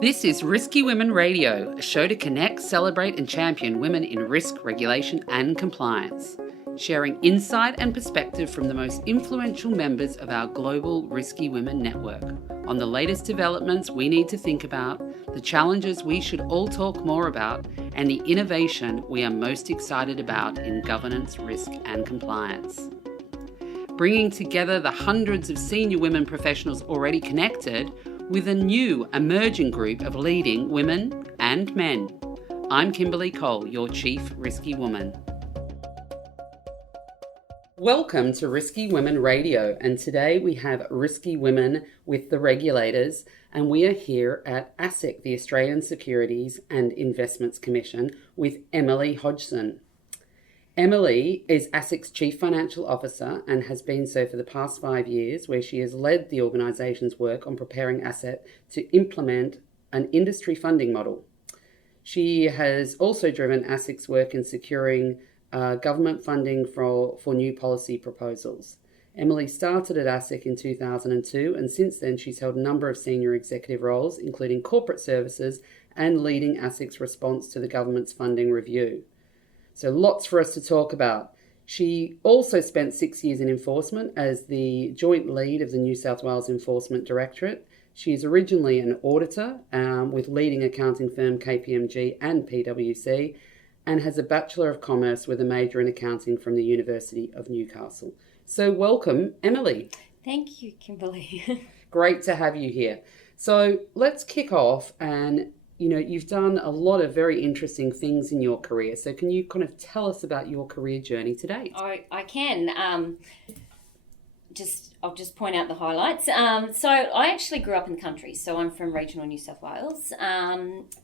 This is Risky Women Radio, a show to connect, celebrate and champion women in risk, regulation and compliance, sharing insight and perspective from the most influential members of our global Risky Women network on the latest developments we need to think about, the challenges we should all talk more about, and the innovation we are most excited about in governance, risk and compliance. Bringing together the hundreds of senior women professionals already connected with a new emerging group of leading women and men. I'm Kimberly Cole, your Chief Risky Woman. Welcome to Risky Women Radio, and today we have Risky Women with the regulators, and we are here at Asic, the Australian Securities and Investments Commission, with Emily Hodgson. Emily is Asic's Chief Financial Officer and has been so for the past 5 years, where she has led the organisation's work on preparing Asic to implement an industry funding model. She has also driven Asic's work in securing government funding for new policy proposals. Emily started at Asic in 2002, and since then she's held a number of senior executive roles, including corporate services and leading Asic's response to the government's funding review. So lots for us to talk about. She also spent 6 years in enforcement as the joint lead of the New South Wales Enforcement Directorate. She is originally an auditor with leading accounting firm KPMG and PwC, and has a Bachelor of Commerce with a major in accounting from the University of Newcastle. So welcome, Emily. Thank you, Kimberly. Great to have you here. So let's kick off, and you've done a lot of very interesting things in your career. So can you kind of tell us about your career journey to date? I can. I'll just point out the highlights. So I actually grew up in the country. So I'm from regional New South Wales.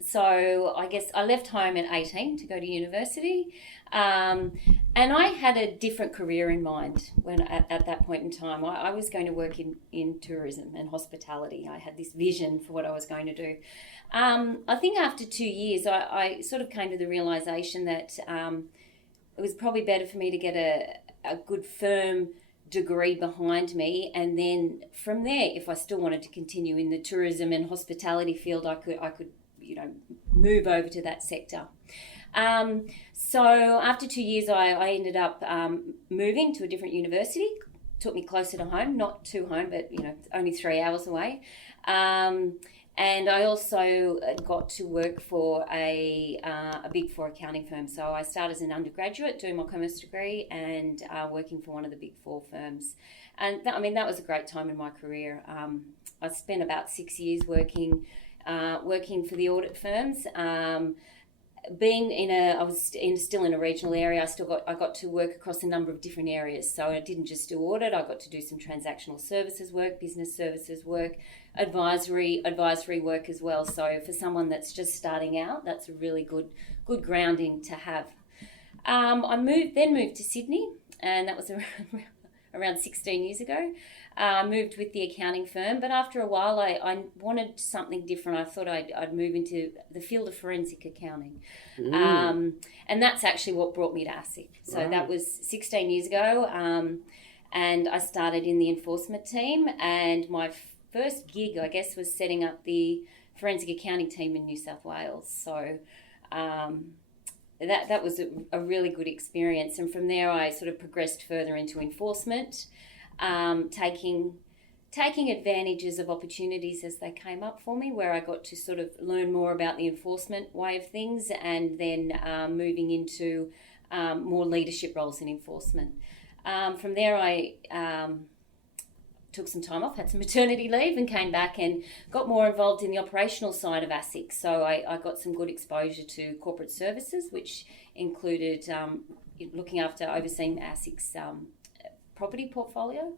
So I guess I left home at 18 to go to university. And I had a different career in mind when at that point in time. I was going to work in tourism and hospitality. I had this vision for what I was going to do. I think after 2 years, I sort of came to the realisation that it was probably better for me to get a good firm degree behind me, and then from there, if I still wanted to continue in the tourism and hospitality field, I could move over to that sector. So after 2 years, I ended up moving to a different university. Took me closer to home, not to home, but only 3 hours away. And I also got to work for a Big Four accounting firm. So I started as an undergraduate doing my commerce degree and working for one of the Big Four firms. And that was a great time in my career. I spent about 6 years working for the audit firms. I was still in a regional area. I got to work across a number of different areas. So I didn't just do audit. I got to do some transactional services work, business services work, advisory work as well. So for someone that's just starting out, that's a really good grounding to have. I moved to Sydney, and that was around 16 years ago. I moved with the accounting firm, but after a while I wanted something different. I thought I'd move into the field of forensic accounting. And that's actually what brought me to Asic. So wow. That was 16 years ago, and I started in the enforcement team, and my first gig, I guess, was setting up the forensic accounting team in New South Wales. So that was a really good experience, and from there I sort of progressed further into enforcement, taking advantages of opportunities as they came up for me, where I got to sort of learn more about the enforcement way of things, and then moving into more leadership roles in enforcement. From there I took some time off, had some maternity leave, and came back and got more involved in the operational side of Asic. So I got some good exposure to corporate services, which included overseeing Asic's property portfolio,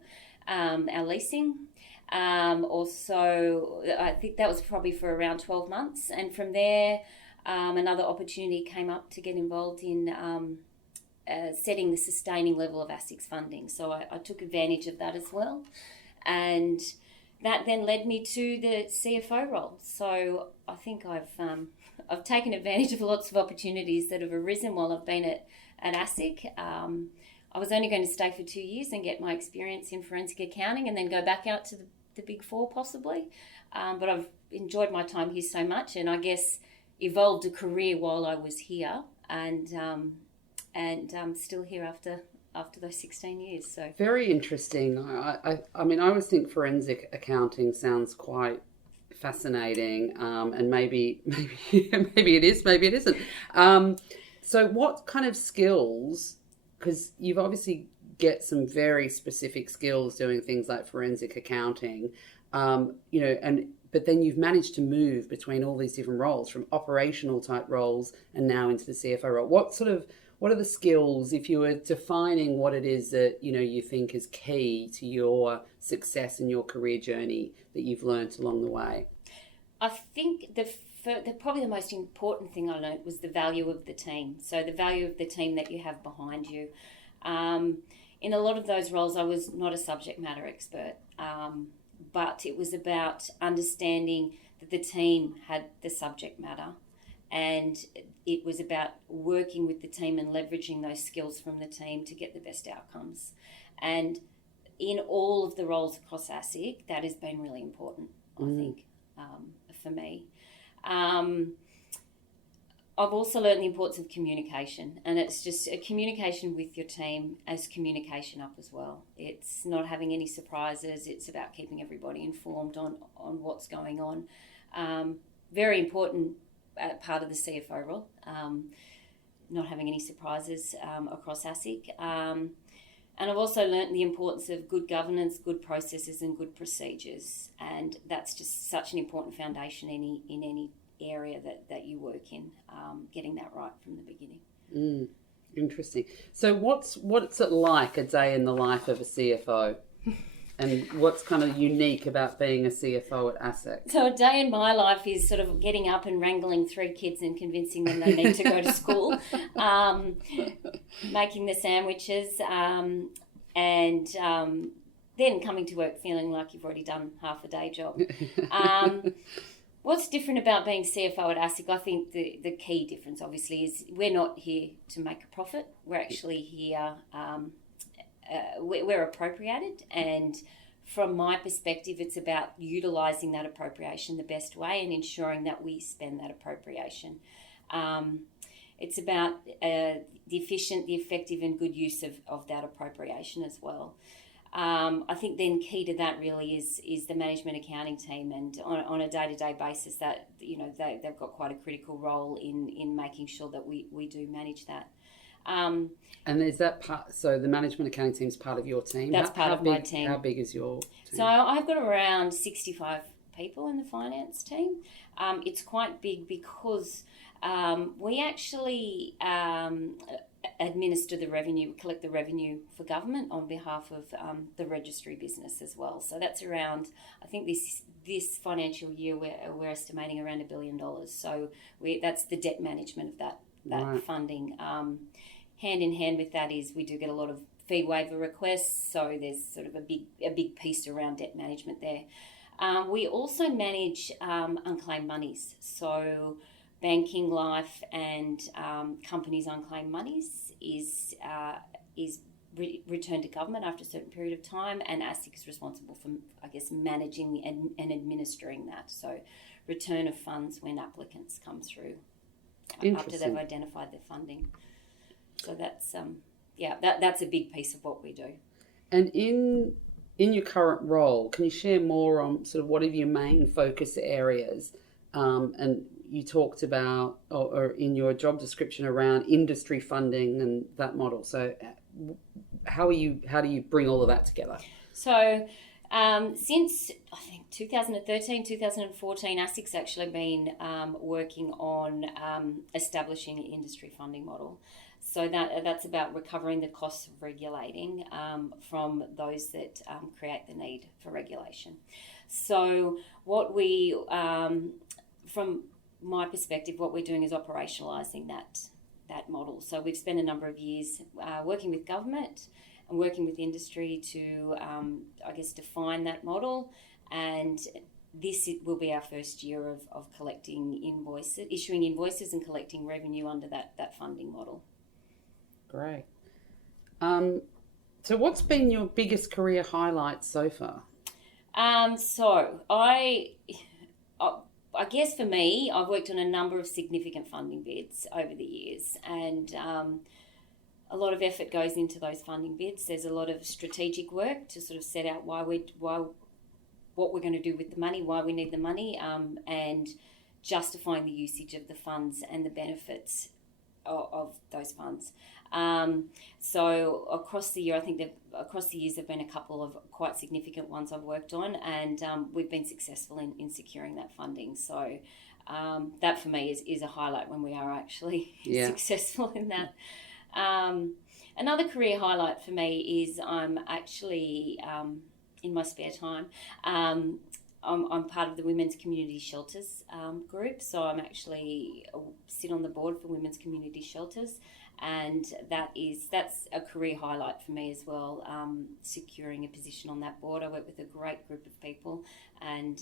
our leasing. Also, I think that was probably for around 12 months. And from there, another opportunity came up to get involved in setting the sustaining level of Asic's funding. So I took advantage of that as well. And that then led me to the CFO role. So I think I've taken advantage of lots of opportunities that have arisen while I've been at Asic. I was only going to stay for 2 years and get my experience in forensic accounting and then go back out to the Big Four possibly. but I've enjoyed my time here so much, and I guess evolved a career while I was here, and I'm still here after those 16 years. So very interesting. I mean, I always think forensic accounting sounds quite fascinating, and maybe maybe it is, maybe it isn't. So what kind of skills, because you've obviously get some very specific skills doing things like forensic accounting, but then you've managed to move between all these different roles, from operational type roles and now into the CFO role. What are the skills, if you were defining what it is that you think is key to your success in your career journey that you've learnt along the way? I think probably the most important thing I learned was the value of the team. So the value of the team that you have behind you. In a lot of those roles, I was not a subject matter expert, but it was about understanding that the team had the subject matter, and it was about working with the team and leveraging those skills from the team to get the best outcomes. And in all of the roles across Asic, that has been really important, I think, for me. I've also learned the importance of communication, and it's just a communication with your team as communication up as well. It's not having any surprises. It's about keeping everybody informed on what's going on. Very important part of the CFO role, not having any surprises across Asic. And I've also learnt the importance of good governance, good processes and good procedures, and that's just such an important foundation in any area that you work in, getting that right from the beginning. Interesting. So what's it like, a day in the life of a CFO? And what's kind of unique about being a CFO at Asic? So a day in my life is sort of getting up and wrangling 3 kids and convincing them they need to go to school, making the sandwiches, and then coming to work feeling like you've already done half a day job. What's different about being CFO at Asic? I think the key difference, obviously, is we're not here to make a profit. We're actually here, we're appropriated, and from my perspective, it's about utilising that appropriation the best way and ensuring that we spend that appropriation. It's about the efficient, the effective and good use of that appropriation as well. I think then key to that really is the management accounting team, and on a day-to-day basis that they've got quite a critical role in making sure that we do manage that. And is that part? So the management accounting team is part of your team. That's part of my team. How big is your team? So I've got around 65 people in the finance team. It's quite big because we actually administer the revenue, collect the revenue for government on behalf of the Registry business as well. So that's around, I think this financial year we're estimating around $1 billion. So that's the debt management of that right. Funding. Hand in hand with that is we do get a lot of fee waiver requests. So there's sort of a big piece around debt management there. We also manage unclaimed monies. So banking, life, and companies' unclaimed monies is returned to government after a certain period of time, and ASIC is responsible for, I guess, managing and administering that. So return of funds when applicants come through after they've identified their funding. So that's that's a big piece of what we do. And in your current role, can you share more on sort of what are your main focus areas? And you talked about, or in your job description, around industry funding and that model. So how do you bring all of that together? So since I think 2013, 2014, ASIC's actually been working on establishing an industry funding model. So that's about recovering the costs of regulating from those that create the need for regulation. So what we, from my perspective, what we're doing is operationalising that model. So we've spent a number of years working with government and working with industry to, I guess, define that model. And this will be our first year of collecting invoices, issuing invoices and collecting revenue under that funding model. Great. So what's been your biggest career highlight so far? So I guess for me, I've worked on a number of significant funding bids over the years, and a lot of effort goes into those funding bids. There's a lot of strategic work to sort of set out what we're going to do with the money, why we need the money, and justifying the usage of the funds and the benefits of those funds. So across the year, I think across the years there've been a couple of quite significant ones I've worked on, and we've been successful in securing that funding. So that for me is a highlight when we are actually successful in that. Another career highlight for me is I'm actually in my spare time. I'm part of the Women's Community Shelters group, so I'm actually sit on the board for Women's Community Shelters, and that's a career highlight for me as well, securing a position on that board. I work with a great group of people, and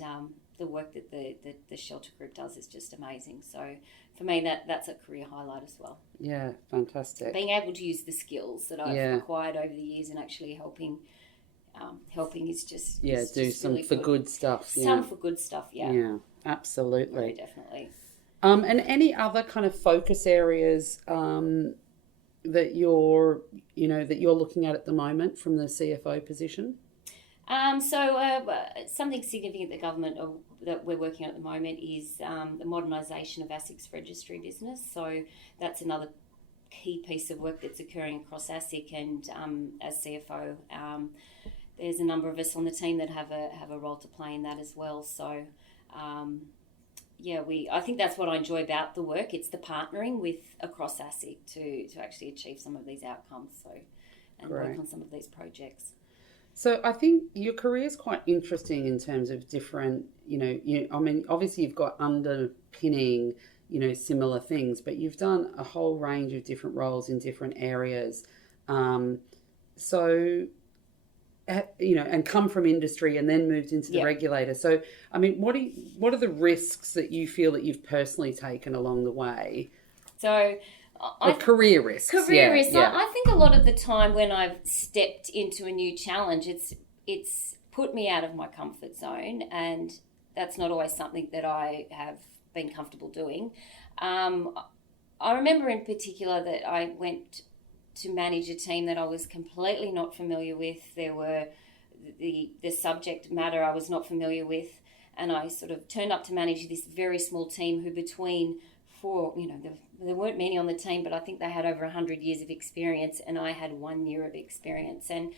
the work that the shelter group does is just amazing. So for me, that's a career highlight as well. Yeah, fantastic. Being able to use the skills that I've acquired over the years and actually helping is just do just some really for good stuff. Some for good stuff, Yeah, absolutely. Very definitely. And any other kind of focus areas that you're looking at the moment from the CFO position? Something significant the government that we're working on at the moment is the modernisation of Asics Registry business. So that's another key piece of work that's occurring across Asic, and as CFO, there's a number of us on the team that have a role to play in that as well. So I think that's what I enjoy about the work. It's the partnering with across Asic to actually achieve some of these outcomes. And work on some of these projects. So I think your career is quite interesting in terms of different, obviously you've got underpinning, similar things, but you've done a whole range of different roles in different areas. And come from industry and then moved into the regulator. So, I mean, what are the risks that you feel that you've personally taken along the way? So, career risks. Career risks. Yeah. I think a lot of the time when I've stepped into a new challenge, it's put me out of my comfort zone, and that's not always something that I have been comfortable doing. I remember in particular that I went to manage a team that I was completely not familiar with. There were the subject matter I was not familiar with, and I sort of turned up to manage this very small team who between there weren't many on the team, but I think they had over 100 years of experience, and I had 1 year of experience. And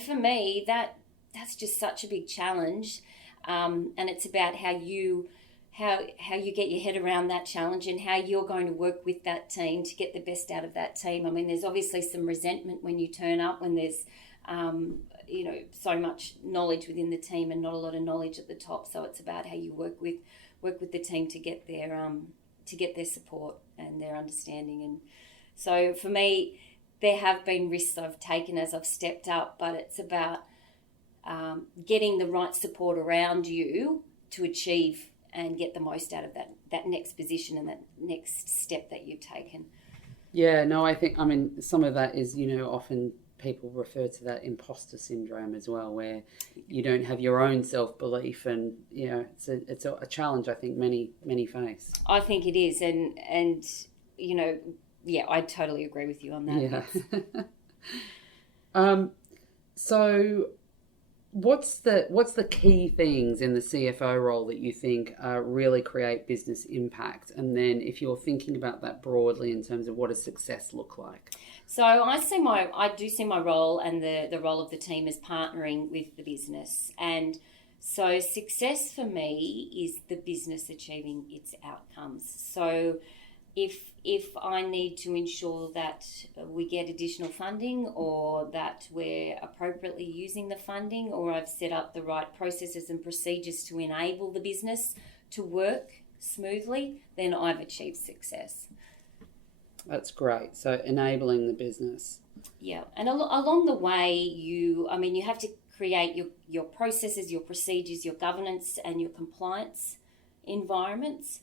for me, that's just such a big challenge, and it's about how you get your head around that challenge and how you're going to work with that team to get the best out of that team. I mean, there's obviously some resentment when you turn up, when there's so much knowledge within the team and not a lot of knowledge at the top. So it's about how you work with the team to get their support and their understanding. And so for me, there have been risks I've taken as I've stepped up, but it's about getting the right support around you to achieve and get the most out of that next position and that next step that you've taken. Yeah, no, I think, some of that is, often people refer to that imposter syndrome as well, where you don't have your own self-belief, and, it's a challenge I think many face. I think it is, and I totally agree with you on that. Yeah. So what's the key things in the CFO role that you think really create business impact? And then if you're thinking about that broadly in terms of what does success look like? So I do see my role and the role of the team as partnering with the business. And so success for me is the business achieving its outcomes. So if I need to ensure that we get additional funding, or that we're appropriately using the funding, or I've set up the right processes and procedures to enable the business to work smoothly, then I've achieved success. That's great. So enabling the business. Yeah. And along the way, you have to create your processes, your procedures, your governance and your compliance environments.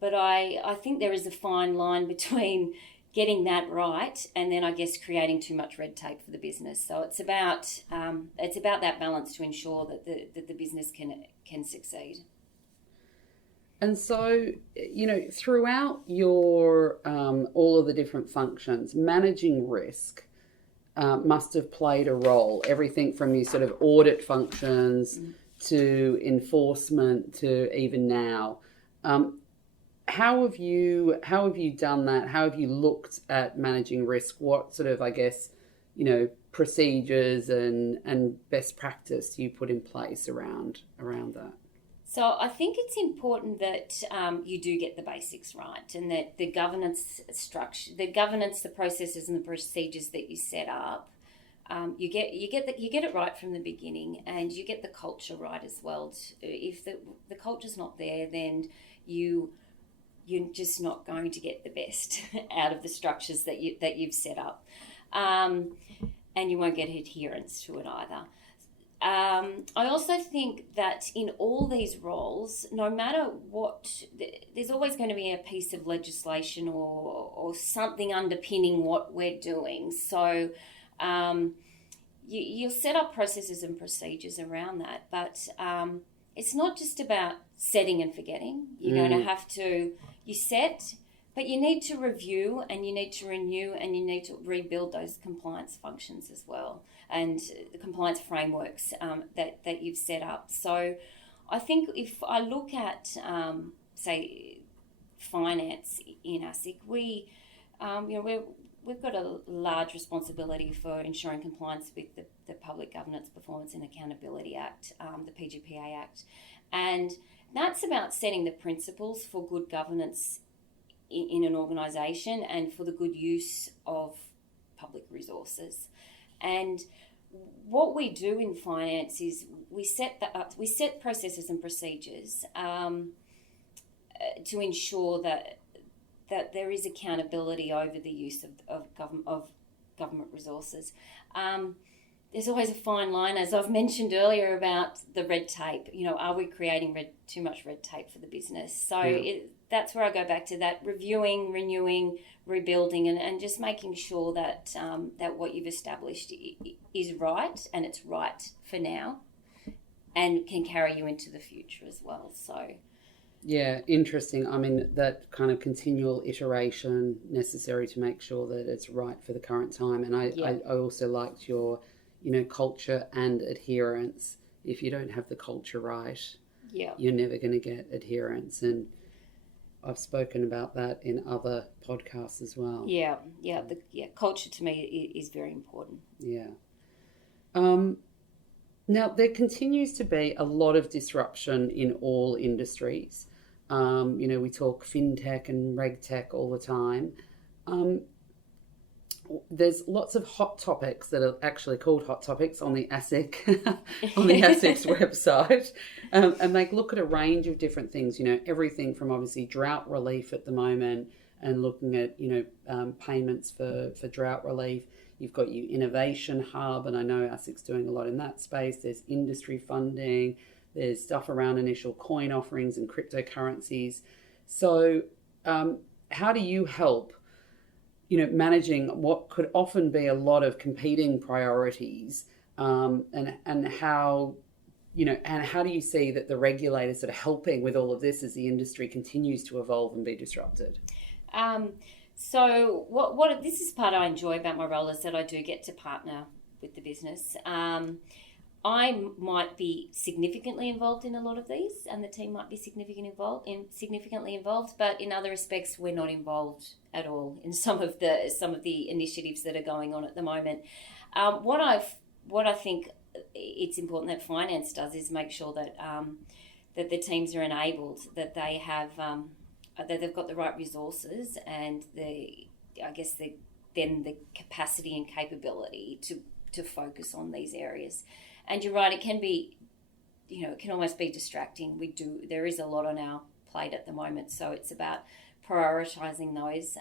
But I think there is a fine line between, getting that right, and then I guess creating too much red tape for the business. So it's about that balance to ensure that the business can succeed. And so, throughout your all of the different functions, managing risk must have played a role. Everything from your sort of audit functions to enforcement to even now. How have you done that? How have you looked at managing risk? What sort of, I guess, procedures and best practice do you put in place around that? So I think it's important that you do get the basics right, and that the governance structure, the processes and the procedures that you set up, you get it right from the beginning, and you get the culture right as well. If the culture's not there, then you're just not going to get the best out of the structures that you've set up, and you won't get adherence to it either. I also think that in all these roles, no matter what, there's always going to be a piece of legislation or something underpinning what we're doing. So you'll set up processes and procedures around that, but it's not just about setting and forgetting. You're going to have to, you set, but you need to review and you need to renew and you need to rebuild those compliance functions as well, and the compliance frameworks that you've set up. So I think if I look at, say, finance in Asic, we've got a large responsibility for ensuring compliance with the Public Governance Performance and Accountability Act, the PGPA Act. And that's about setting the principles for good governance in an organisation and for the good use of public resources. And what we do in finance is we set processes and procedures to ensure that there is accountability over the use of government resources. There's always a fine line, as I've mentioned earlier, about the red tape. Are we creating too much red tape for the business? So that's where I go back to that reviewing, renewing, rebuilding, and just making sure that that what you've established is right, and it's right for now, and can carry you into the future as well. So. Yeah, interesting. I mean, that kind of continual iteration necessary to make sure that it's right for the current time. And I also liked your, culture and adherence. If you don't have the culture right, you're never going to get adherence. And I've spoken about that in other podcasts as well. Culture to me is very important. Yeah. Now, there continues to be a lot of disruption in all industries. We talk fintech and regtech all the time. There's lots of hot topics that are actually called hot topics on the Asic on the Asic's website, and they look at a range of different things. Everything from obviously drought relief at the moment, and looking at payments for drought relief. You've got your innovation hub, and I know Asic's doing a lot in that space. There's industry funding. There's stuff around initial coin offerings and cryptocurrencies. So how do you help, managing what could often be a lot of competing priorities, and how, and how do you see that the regulators sort of helping with all of this as the industry continues to evolve and be disrupted? So what this is part I enjoy about my role is that I do get to partner with the business. I might be significantly involved in a lot of these, and the team might be significantly involved, but in other respects we're not involved at all in some of the initiatives that are going on at the moment. What I think it's important that finance does is make sure that that the teams are enabled, that they have that they've got the right resources and the capacity and capability to focus on these areas. And you're right, it can be, it can almost be distracting. There is a lot on our plate at the moment, so it's about prioritising those,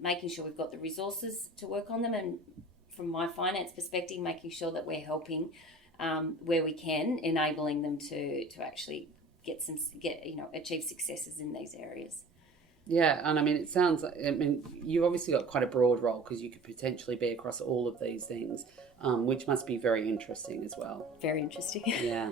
making sure we've got the resources to work on them, and from my finance perspective, making sure that we're helping where we can, enabling them to actually achieve successes in these areas. Yeah, and I mean, it sounds like, I mean, you've obviously got quite a broad role because you could potentially be across all of these things, which must be very interesting as well. Very interesting. Yeah.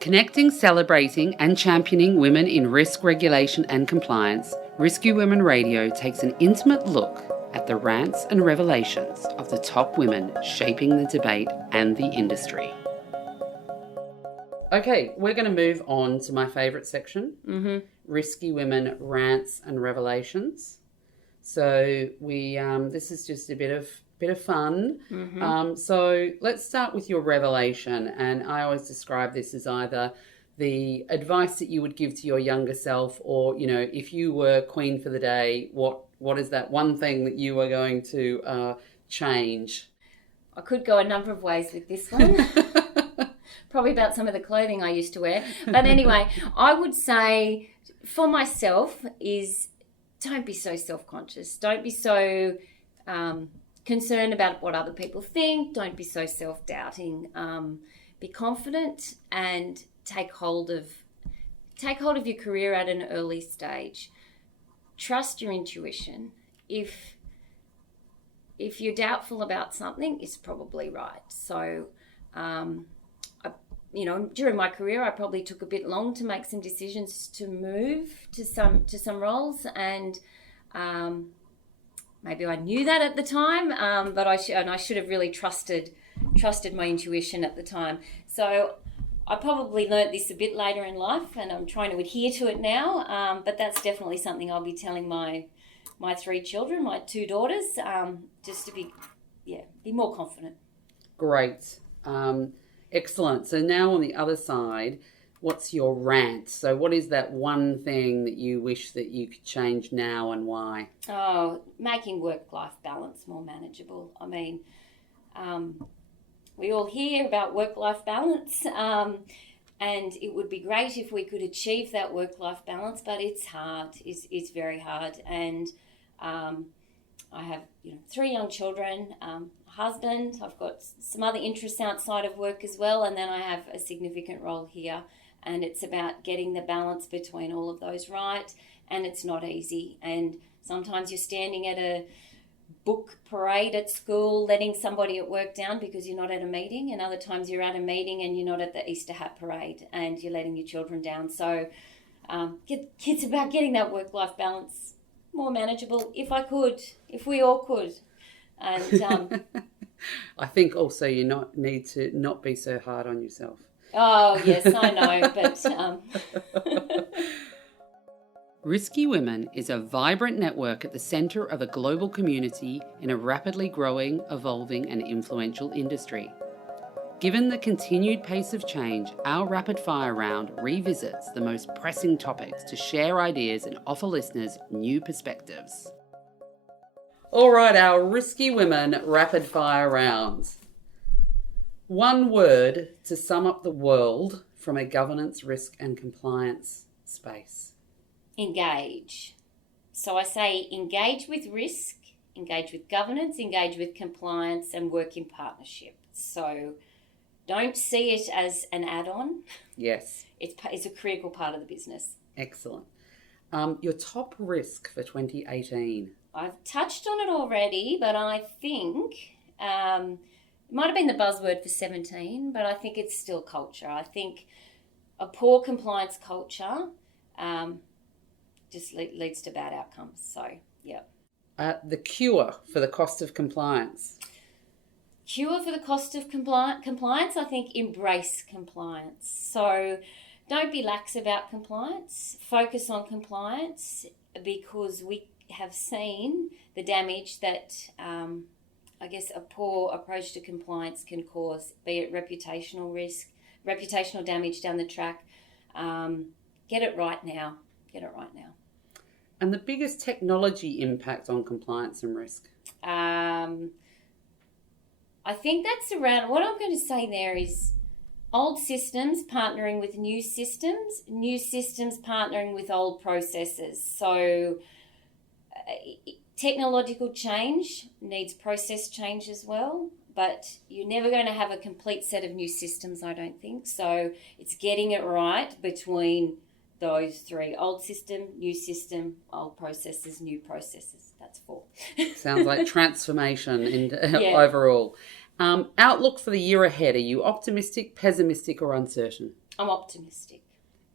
Connecting, celebrating and championing women in risk, regulation and compliance, Risky Women Radio takes an intimate look at the rants and revelations of the top women shaping the debate and the industry. Okay, we're going to move on to my favourite section, Risky Women Rants and Revelations. So we this is just a bit of fun. So let's start with your revelation, and I always describe this as either the advice that you would give to your younger self, or if you were queen for the day, what is that one thing that you are going to change? I could go a number of ways with this one. Probably about some of the clothing I used to wear. But anyway, I would say for myself is don't be so self-conscious. Don't be so concerned about what other people think. Don't be so self-doubting. Be confident and take hold of your career at an early stage. Trust your intuition. If you're doubtful about something, it's probably right. So, during my career, I probably took a bit long to make some decisions to move to some roles, and maybe I knew that at the time, but I should have really trusted my intuition at the time. So I probably learnt this a bit later in life, and I'm trying to adhere to it now. But that's definitely something I'll be telling my 3 children, my 2 daughters, just to be more confident. Great. Excellent. So now on the other side, what's your rant? So what is that one thing that you wish that you could change now, and why? Oh, making work-life balance more manageable. I mean, we all hear about work-life balance, and it would be great if we could achieve that work-life balance, but it's hard. It's very hard. And I have 3 young children, husband, I've got some other interests outside of work as well, and then I have a significant role here, and it's about getting the balance between all of those right, and it's not easy. And sometimes you're standing at a book parade at school letting somebody at work down because you're not at a meeting, and other times you're at a meeting and you're not at the Easter hat parade and you're letting your children down. So it's about getting that work-life balance more manageable, if we all could. And I think also you need to not be so hard on yourself. Oh yes, I know, but Risky Women is a vibrant network at the centre of a global community in a rapidly growing, evolving and influential industry. Given the continued pace of change, our rapid fire round revisits the most pressing topics to share ideas and offer listeners new perspectives. All right, our Risky Women rapid fire rounds. One word to sum up the world from a governance, risk and compliance space. Engage. So I say engage with risk, engage with governance, engage with compliance, and work in partnership. So don't see it as an add-on. Yes. It's a critical part of the business. Excellent. Your top risk for 2018? I've touched on it already, but I think it might have been the buzzword for 17, but I think it's still culture. I think a poor compliance culture just leads to bad outcomes. So, yeah. The cure for the cost of compliance? Cure for the cost of compliance, I think embrace compliance. So don't be lax about compliance. Focus on compliance, because we have seen the damage that a poor approach to compliance can cause, be it reputational risk, reputational damage down the track. Get it right now. And the biggest technology impact on compliance and risk? I think that's around, what I'm going to say there is old systems partnering with new systems partnering with old processes. So technological change needs process change as well, but you're never going to have a complete set of new systems, I don't think. So it's getting it right between those three: old system, old processes, new processes. That's 4. Sounds like transformation overall. Outlook for the year ahead. Are you optimistic, pessimistic, or uncertain? I'm optimistic.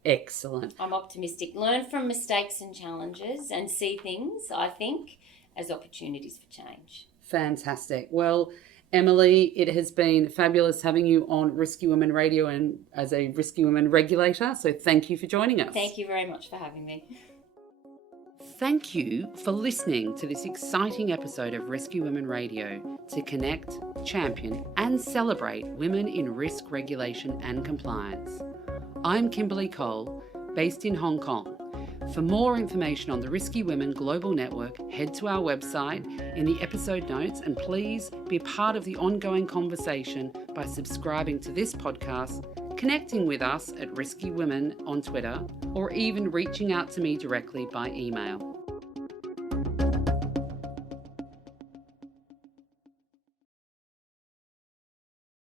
Excellent. I'm optimistic. Learn from mistakes and challenges and see things, I think, as opportunities for change. Fantastic. Well, Emily, it has been fabulous having you on Risky Women Radio and as a Risky Women regulator. So thank you for joining us. Thank you very much for having me. Thank you for listening to this exciting episode of Risky Women Radio to connect, champion, and celebrate women in risk regulation and compliance. I'm Kimberly Cole, based in Hong Kong. For more information on the Risky Women Global Network, head to our website in the episode notes, and please be part of the ongoing conversation by subscribing to this podcast, connecting with us at Risky Women on Twitter, or even reaching out to me directly by email.